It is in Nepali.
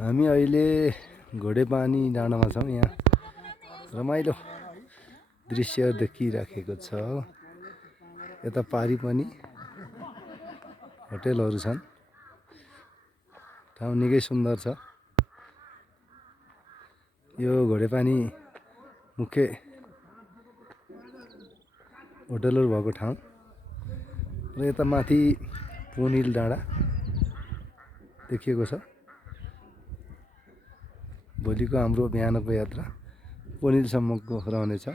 हामी अहिले घोडेपानी डाँडामा छौँ। यहाँ रमाइलो दृश्य देखिराखेको छ। यता पारि पनि होटेलहरू छन्। ठाउँ निकै सुन्दर छ। यो घोडेपानी मुख्य होटलहरू भएको ठाउँ र यता माथि पुनिल डाँडा देखिएको छ। भोलिको हाम्रो बिहानको यात्रा पुनिलसम्मको रहनेछ।